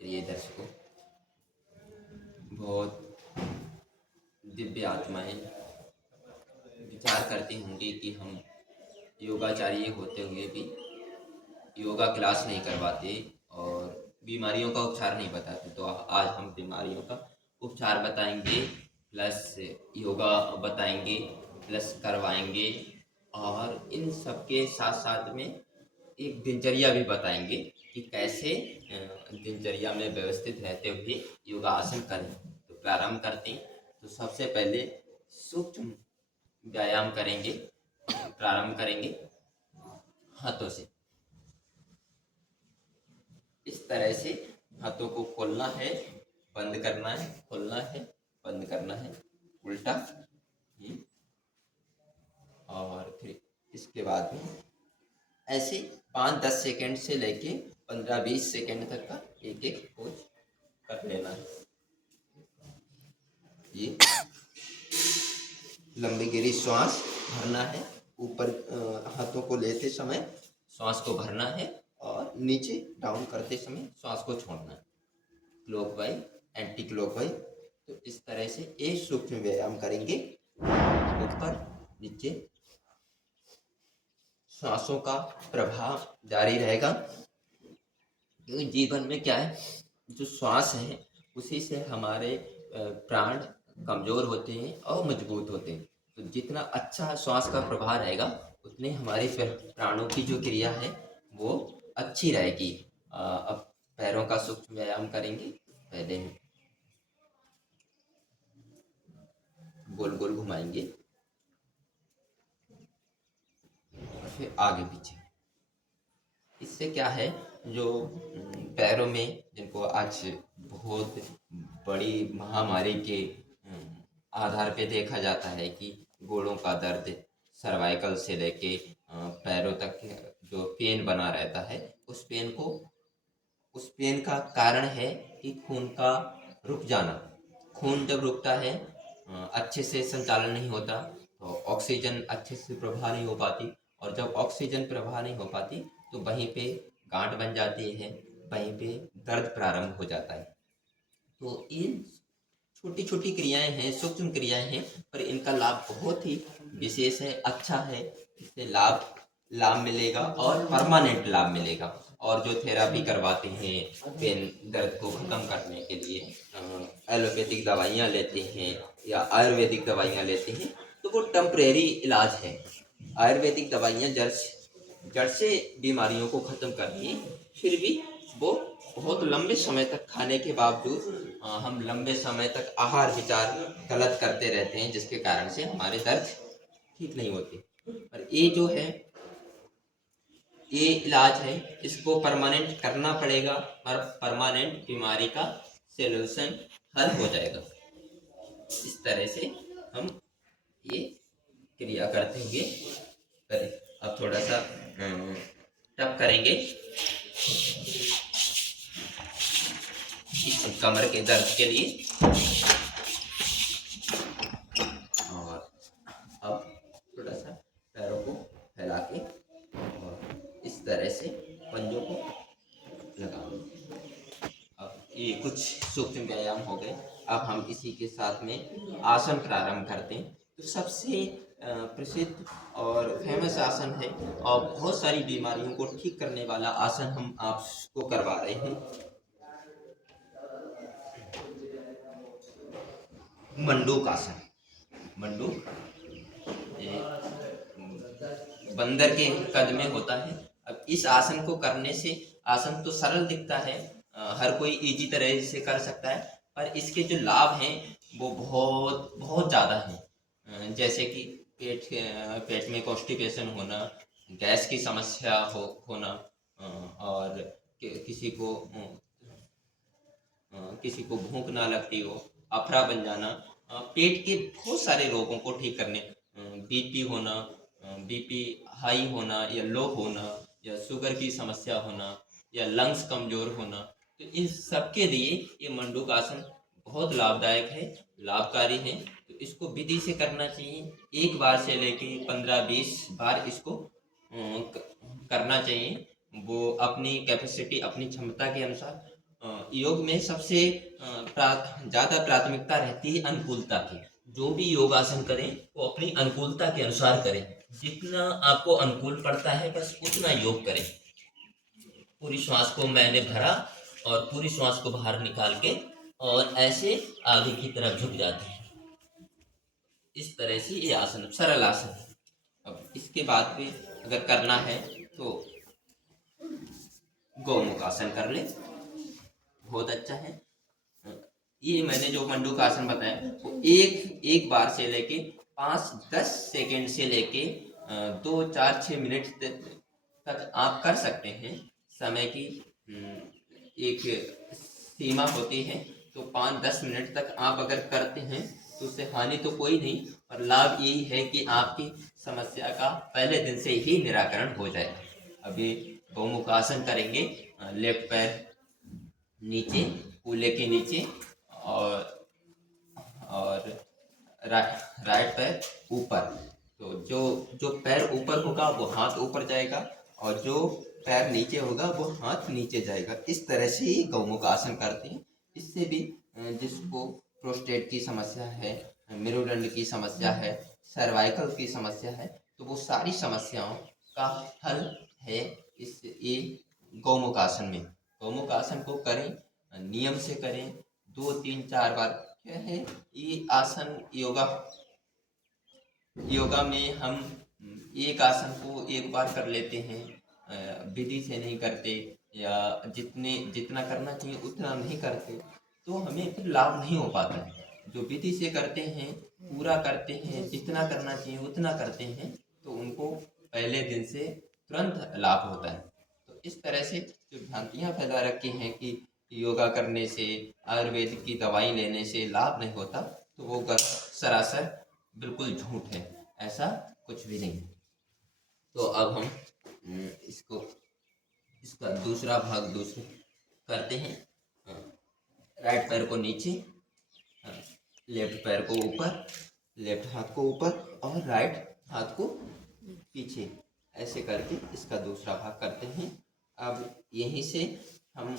प्रिय दर्शकों, बहुत दिव्य आत्माएं विचार करती होंगी कि हम योगाचार्य होते हुए भी योगा क्लास नहीं करवाते और बीमारियों का उपचार नहीं बताते। तो आज हम बीमारियों का उपचार बताएंगे, प्लस योगा बताएंगे, प्लस करवाएंगे, और इन सबके साथ साथ में एक दिनचर्या भी बताएंगे कि कैसे दिनचर्या में व्यवस्थित रहते हुए योगासन करें। तो प्रारंभ करते हैं। तो सबसे पहले सूक्ष्म व्यायाम करेंगे। प्रारंभ करेंगे हाथों से। इस तरह से हाथों को खोलना है, बंद करना है, खोलना है, बंद करना है, उल्टा ये, और फिर इसके बाद में ऐसे 5-10 सेकंड से लेके 15-20 सेकंड तक का एक एक पोज कर लेना है। ये लंबी गहरी श्वास भरना है। ऊपर हाथों को लेते समय श्वास को भरना है और नीचे डाउन करते समय श्वास को छोड़ना है, क्लॉकवाइज, एंटी क्लॉकवाइज। तो इस तरह से एक सूक्ष्म व्यायाम करेंगे। ऊपर नीचे श्वासों का प्रभाव जारी रहेगा, क्योंकि जीवन में क्या है, जो श्वास है उसी से हमारे प्राण कमजोर होते हैं और मजबूत होते हैं। तो जितना अच्छा श्वास का प्रभाव रहेगा उतने हमारे प्राणों की जो क्रिया है वो अच्छी रहेगी। अब पैरों का सूक्ष्म व्यायाम करेंगे। पहले गोल गोल घुमाएंगे और फिर आगे पीछे। इससे क्या है, जो पैरों में जिनको आज बहुत बड़ी महामारी के आधार पे देखा जाता है कि गोड़ों का दर्द, सर्वाइकल से लेके पैरों तक जो पेन बना रहता है, उस पेन का कारण है कि खून का रुक जाना। खून जब रुकता है, अच्छे से संचालन नहीं होता, तो ऑक्सीजन अच्छे से प्रवाह नहीं हो पाती, और जब ऑक्सीजन प्रवाह नहीं हो पाती तो वहीं पे गांठ बन जाती है, वहीं पे दर्द प्रारंभ हो जाता है। तो ये छोटी छोटी क्रियाएं हैं, सूक्ष्म क्रियाएं हैं, पर इनका लाभ बहुत ही विशेष है, अच्छा है। इससे लाभ लाभ मिलेगा और परमानेंट लाभ मिलेगा। और जो थेरापी करवाते हैं पेन दर्द को खत्म करने के लिए, एलोपैथिक दवाइयाँ लेते हैं या आयुर्वेदिक दवाइयाँ लेते हैं, तो वो टेम्परेरी इलाज है। आयुर्वेदिक दवाइयाँ जड़ से बीमारियों को खत्म करती हैं, फिर भी वो बहुत लंबे समय तक खाने के बावजूद हम लंबे समय तक आहार विचार गलत करते रहते हैं, जिसके कारण से हमारे दर्द ठीक नहीं होते। पर ये जो है, ये इलाज है, इसको परमानेंट करना पड़ेगा और परमानेंट बीमारी का सॉल्यूशन हल हो जाएगा। इस तरह से हम ये क्रिया करते हुए करें। अब थोड़ा सा टप करेंगे कमर के दर्द के लिए। और अब थोड़ा सा पैरों को फैला के और इस तरह से पंजों को लगाओ। अब ये कुछ सूक्ष्म व्यायाम हो गए। अब हम इसी के साथ में आसन प्रारंभ करते हैं। तो सबसे प्रसिद्ध और फेमस आसन है और बहुत सारी बीमारियों को ठीक करने वाला आसन हम आपको करवा रहे हैं। मंडूक आसन। मंडूक बंदर के कद में होता है। अब इस आसन को करने से, आसन तो सरल दिखता है, हर कोई इजी तरह से कर सकता है, पर इसके जो लाभ हैं वो बहुत बहुत ज़्यादा हैं। जैसे कि पेट में कॉन्स्टिपेशन होना, गैस की समस्या होना, और किसी को भूख ना लगती हो, अफरा बन जाना, पेट के बहुत सारे रोगों को ठीक करने, बीपी होना, बीपी हाई होना या लो होना, या शुगर की समस्या होना, या लंग्स कमजोर होना, तो इन सब के लिए ये मंडूक आसन बहुत लाभदायक है, लाभकारी है। तो इसको विधि से करना चाहिए। एक बार से लेके 15-20 बार इसको करना चाहिए। वो अपनी कैपेसिटी, अपनी क्षमता के अनुसार योग में सबसे ज़्यादा प्राथमिकता रहती है अनुकूलता की। जो भी योगासन करें वो अपनी अनुकूलता के अनुसार करें। जितना आपको अनुकूल पड़ता है बस उतना योग करें। पूरी श्वास को मैंने भरा और पूरी श्वास को बाहर निकाल के और ऐसे आगे की तरफ झुक जाते हैं। इस तरह से ये आसन सरल आसन है। अब इसके बाद भी अगर करना है तो गौमुख आसन कर ले, बहुत अच्छा है। ये मैंने जो मंडूकासन बताया वो एक बार से लेके 5-10 सेकेंड से लेके 2-4-6 मिनट तक आप कर सकते हैं। समय की एक सीमा होती है, तो 5-10 मिनट तक आप अगर करते हैं तो उससे हानि तो कोई नहीं, और लाभ यही है कि आपकी समस्या का पहले दिन से ही निराकरण हो जाएगा। अभी गौमुख आसन करेंगे, लेफ्ट पैर नीचे, कूल्हे के नीचे, और राइट पैर ऊपर। तो जो पैर ऊपर होगा वो हाथ ऊपर जाएगा, और जो पैर नीचे होगा वो हाथ नीचे जाएगा। इस तरह से ही गौमुख आसन करते हैं। इससे भी जिसको प्रोस्टेट की समस्या है, मेरुदंड की समस्या है, सर्वाइकल की समस्या है, तो वो सारी समस्याओं का हल है इस ये गौमुख आसन में। गौमुख आसन को करें, नियम से करें, 2-3-4 बार। क्या है ये आसन? योगा में हम एक आसन को एक बार कर लेते हैं, विधि से नहीं करते, या जितना करना चाहिए उतना नहीं करते, तो हमें फिर लाभ नहीं हो पाता है। जो विधि से करते हैं, पूरा करते हैं, जितना करना चाहिए उतना करते हैं, तो उनको पहले दिन से तुरंत लाभ होता है। तो इस तरह से जो भ्रांतियाँ फैला रखी हैं कि योगा करने से, आयुर्वेद की दवाई लेने से लाभ नहीं होता, तो वो सरासर बिल्कुल झूठ है। ऐसा कुछ भी नहीं। तो अब हम इसका दूसरा भाग करते हैं। राइट पैर को नीचे, लेफ्ट पैर को ऊपर, लेफ्ट हाथ को ऊपर और राइट हाथ को पीछे, ऐसे करके इसका दूसरा भाग करते हैं। अब यहीं से हम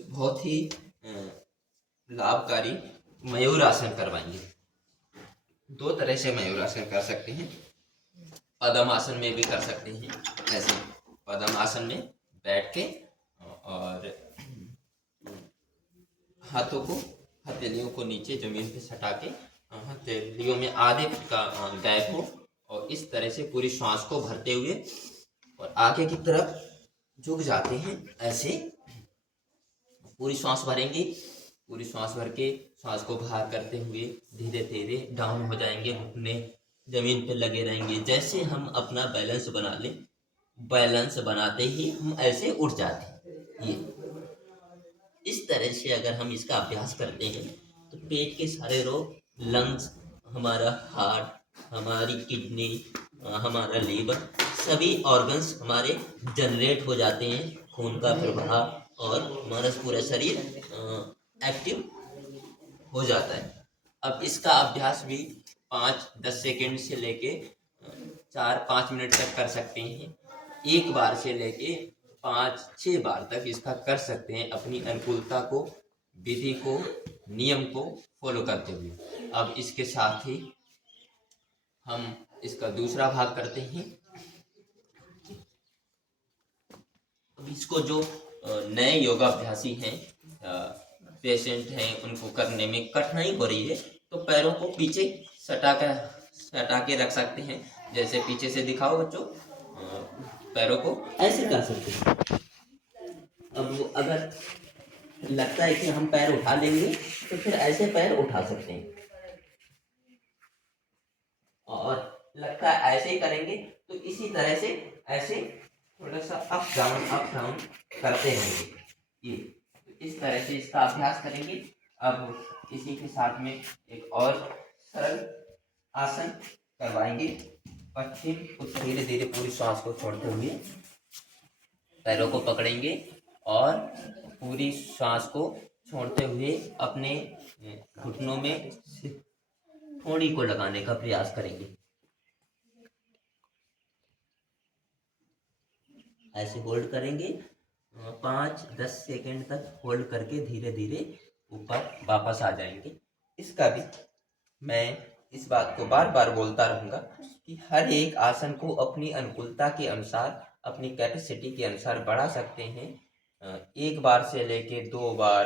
बहुत ही लाभकारी मयूर आसन करवाएंगे। 2 तरह से मयूर आसन कर सकते हैं। पद्म आसन में भी कर सकते हैं। ऐसे पद्म आसन में बैठ के और हाथों को, हथेलियों को नीचे जमीन पे सटा के, हथेलियों में आधे का गैप हो, और इस तरह से पूरी श्वास को भरते हुए और आगे की तरफ झुक जाते हैं। ऐसे पूरी श्वास भरेंगे, पूरी श्वास भर के श्वास को बाहर करते हुए धीरे धीरे डाउन हो जाएंगे, घुटने जमीन पे लगे रहेंगे। जैसे हम अपना बैलेंस बना लें, बैलेंस बनाते ही हम ऐसे उठ जाते हैं। ये इस तरह से अगर हम इसका अभ्यास करते हैं तो पेट के सारे रोग, लंग्स, हमारा हार्ट, हमारी किडनी, हमारा लीवर, सभी ऑर्गन्स हमारे जनरेट हो जाते हैं, खून का प्रवाह, और हमारा पूरा शरीर एक्टिव हो जाता है। अब इसका अभ्यास भी 5-10 सेकेंड से लेके 4-5 मिनट तक कर सकते हैं। एक बार से लेके 5-6 बार तक इसका कर सकते हैं, अपनी अनुकूलता को, विधि को, नियम को फॉलो करते हुए। अब इसके साथ ही हम इसका दूसरा भाग करते हैं। अब इसको जो नए योगाभ्यासी हैं, पेशेंट हैं, उनको करने में कठिनाई हो रही है, तो पैरों को पीछे सटा के रख सकते हैं। जैसे पीछे से दिखाओ बच्चों, पैरों को ऐसे कर सकते हैं। अब अगर लगता है कि हम पैर उठा लेंगे तो फिर ऐसे पैर उठा सकते हैं, और लगता है ऐसे ही करेंगे तो इसी तरह से ऐसे थोड़ा सा अप डाउन करते रहेंगे। ये इस तरह से इसका अभ्यास करेंगे। अब इसी के साथ में एक और सरल आसन करवाएंगे। पश्चिम उत्तर, धीरे धीरे पूरी श्वास को छोड़ते हुए पैरों को पकड़ेंगे और पूरी श्वास को छोड़ते हुए अपने घुटनों में ठोड़ी को लगाने का प्रयास करेंगे। ऐसे होल्ड करेंगे 5-10 सेकेंड तक होल्ड करके धीरे धीरे ऊपर वापस आ जाएंगे। इसका भी मैं इस बात को बार बार बोलता रहूँगा कि हर एक आसन को अपनी अनुकूलता के अनुसार, अपनी कैपेसिटी के अनुसार बढ़ा सकते हैं। एक बार से लेके 2 बार,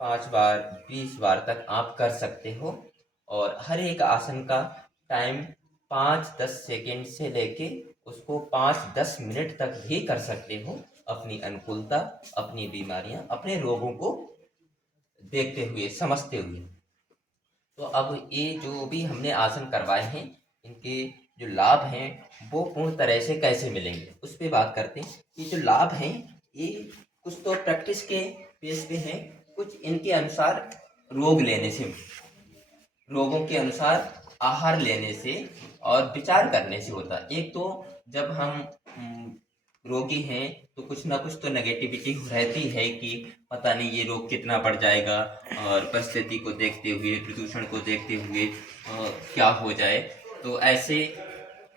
5 बार, 20 बार तक आप कर सकते हो। और हर एक आसन का टाइम 5-10 सेकेंड से लेके उसको 5-10 मिनट तक भी कर सकते हो, अपनी अनुकूलता, अपनी बीमारियां, अपने रोगों को देखते हुए, समझते हुए। तो अब ये जो भी हमने आसन करवाए हैं, इनके जो लाभ हैं वो पूर्ण तरह से कैसे मिलेंगे उस पर बात करते हैं। ये जो लाभ हैं ये कुछ तो प्रैक्टिस के बेस पे हैं, कुछ इनके अनुसार रोगों के अनुसार आहार लेने से और विचार करने से होता है। एक तो जब हम रोगी हैं तो कुछ ना कुछ तो नेगेटिविटी रहती है कि पता नहीं ये रोग कितना बढ़ जाएगा, और परिस्थिति को देखते हुए, प्रदूषण को देखते हुए क्या हो जाए। तो ऐसे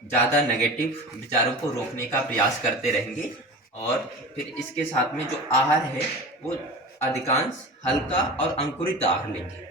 ज़्यादा नेगेटिव विचारों को रोकने का प्रयास करते रहेंगे। और फिर इसके साथ में जो आहार है वो अधिकांश हल्का और अंकुरित आहार लेंगे,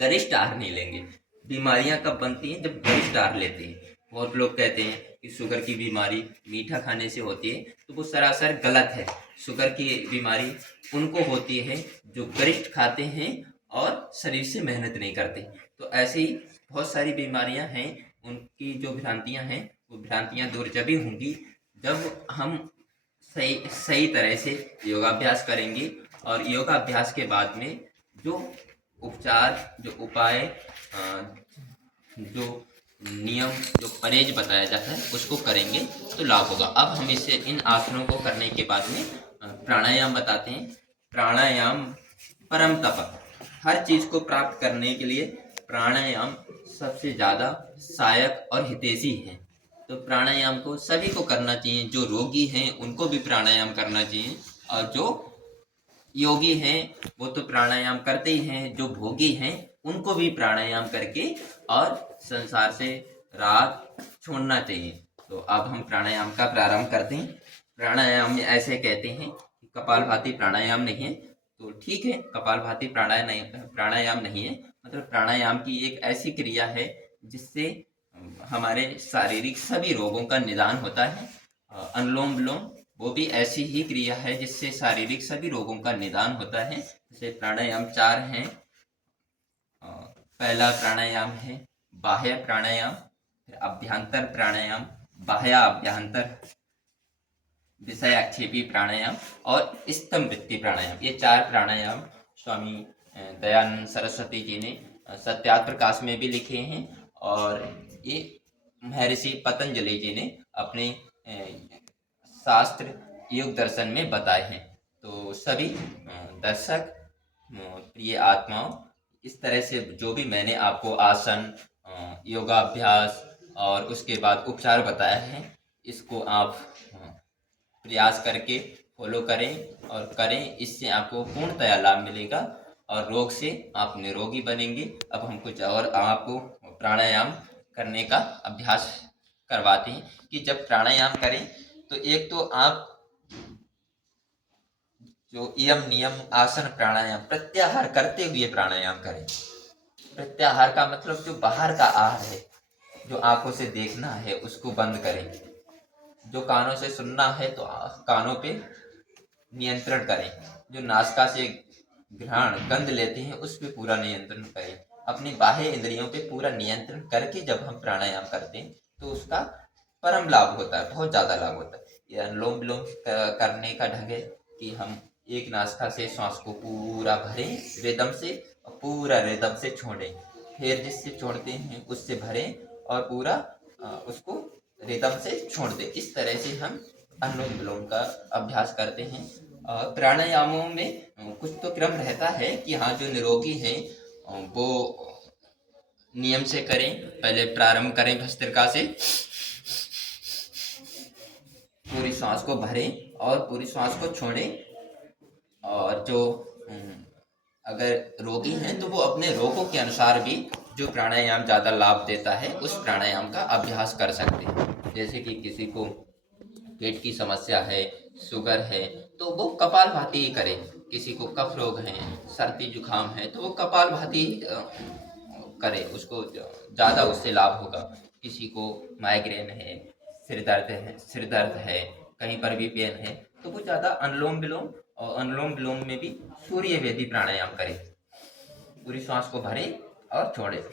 गरिष्ठ आहार नहीं लेंगे। बीमारियां कब बनती हैं? जब गरिष्ठ आहार लेते हैं। बहुत लोग कहते हैं कि शुगर की बीमारी मीठा खाने से होती है, तो वो सरासर गलत है। शुगर की बीमारी उनको होती है जो गरिष्ठ खाते हैं और शरीर से मेहनत नहीं करते। तो ऐसे ही बहुत सारी बीमारियां हैं, उनकी जो भ्रांतियां हैं वो भ्रांतियां दूर जभी होंगी जब हम सही सही तरह से योगाभ्यास करेंगे। और योगाभ्यास के बाद में जो उपचार, जो उपाय, जो नियम, जो परहेज बताया जाता है उसको करेंगे तो लाभ होगा। अब हम इसे इन आसनों को करने के बाद में प्राणायाम बताते हैं। प्राणायाम परम तप। हर चीज को प्राप्त करने के लिए प्राणायाम सबसे ज्यादा सहायक और हितैषी है। तो प्राणायाम को सभी को करना चाहिए। जो रोगी हैं उनको भी प्राणायाम करना चाहिए, और जो योगी हैं वो तो प्राणायाम करते ही हैं, जो भोगी हैं उनको भी प्राणायाम करके और संसार से राग छोड़ना चाहिए। तो अब हम प्राणायाम का प्रारंभ करते हैं। प्राणायाम में ऐसे कहते हैं कि कपालभाति प्राणायाम नहीं है, तो ठीक है, कपालभाति प्राणायाम नहीं है, मतलब प्राणायाम की एक ऐसी क्रिया है जिससे हमारे शारीरिक सभी रोगों का निदान होता है। अनुलोम विलोम वो भी ऐसी ही क्रिया है जिससे शारीरिक सभी रोगों का निदान होता है। जैसे प्राणायाम 4 हैं। पहला प्राणायाम है बाह्य प्राणायाम, फिर अभ्यंतर प्राणायाम, बाह्य अभ्यंतर विषयाक्षेपी प्राणायाम और स्तंभवृत्ति प्राणायाम। ये 4 प्राणायाम स्वामी दयानंद सरस्वती जी ने सत्यार्थ प्रकाश में भी लिखे हैं, और ये महर्षि पतंजलि जी ने अपने शास्त्र योग दर्शन में बताए हैं। तो सभी दर्शक, प्रिय आत्माओं, इस तरह से जो भी मैंने आपको आसन, योगाभ्यास और उसके बाद उपचार बताया है, इसको आप प्रयास करके फॉलो करें और करें। इससे आपको पूर्णतया लाभ मिलेगा और रोग से आप निरोगी बनेंगे। अब हम कुछ और आपको प्राणायाम करने का अभ्यास करवाते हैं कि जब प्राणायाम करें तो एक तो आप जो यम नियम आसन प्राणायाम प्रत्याहार करते हुए प्राणायाम करें। प्रत्याहार का मतलब जो बाहर का आहार है, जो आंखों से देखना है उसको बंद करें, जो कानों से सुनना है तो कानों पे नियंत्रण करें, जो नासिका से घ्राण गंध लेते हैं उस पे पूरा नियंत्रण करें। अपनी बाह्य इंद्रियों पे पूरा नियंत्रण करके जब हम प्राणायाम करते हैं तो उसका परम लाभ होता है, बहुत ज्यादा लाभ होता है। ये अनुलोम विलोम करने का ढंग है कि हम एक नासिका से श्वास को पूरा भरें रिदम से, और पूरा रिदम से छोड़ें, फिर जिससे छोड़ते हैं उससे भरें और पूरा उसको रिदम से छोड़ दें। इस तरह से हम अनुलोम विलोम का अभ्यास करते हैं। प्राणायामों में कुछ तो क्रम रहता है कि हाँ, जो निरोगी हैं वो नियम से करें। पहले प्रारंभ करें भस्त्रिका से, पूरी सांस को भरें और पूरी सांस को छोड़ें। और जो अगर रोगी हैं तो वो अपने रोगों के अनुसार भी जो प्राणायाम ज़्यादा लाभ देता है उस प्राणायाम का अभ्यास कर सकते हैं। जैसे कि किसी को पेट की समस्या है, शुगर है, तो वो कपालभाति ही करे। किसी को कफ रोग है, सर्दी जुकाम है, तो वो कपालभाति ही करे, उसको ज़्यादा उससे लाभ होगा। किसी को माइग्रेन है, सिर दर्द है, कहीं पर भी पेन है, तो वो ज़्यादा अनुलोम विलोम, और अनुलोम विलोम में भी सूर्य वेदी प्राणायाम करे। पूरी श्वास को भरे और छोड़े,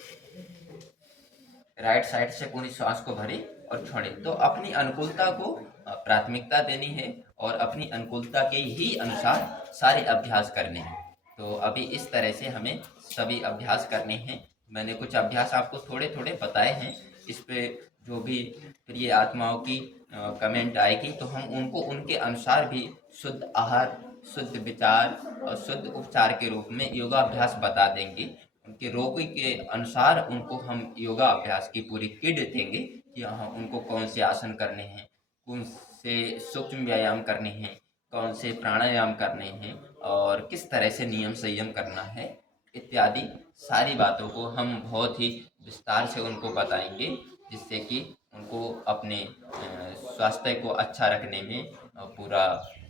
राइट साइड से पूरी श्वास को भरे और छोड़े। तो अपनी अनुकूलता को प्राथमिकता देनी है और अपनी अनुकूलता के ही अनुसार सारे अभ्यास करने हैं। तो अभी इस तरह से हमें सभी अभ्यास करने हैं। मैंने कुछ अभ्यास आपको थोड़े थोड़े बताए हैं। इस पे जो भी प्रिय आत्माओं की कमेंट आएगी तो हम उनको उनके अनुसार भी शुद्ध आहार, शुद्ध विचार और शुद्ध उपचार के रूप में योगाभ्यास बता देंगे। उनके रोगी के अनुसार उनको हम योगा अभ्यास की पूरी किट देंगे कि हाँ उनको कौन से आसन करने हैं, कौन से सूक्ष्म व्यायाम करने हैं, कौन से प्राणायाम करने हैं और किस तरह से नियम संयम करना है इत्यादि सारी बातों को हम बहुत ही विस्तार से उनको बताएंगे, जिससे कि उनको अपने स्वास्थ्य को अच्छा रखने में पूरा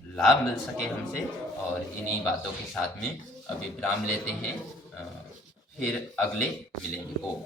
लाभ मिल सके हमसे। और इन्हीं बातों के साथ में अभी विराम लेते हैं, फिर अगले मिलेंगे। ओम।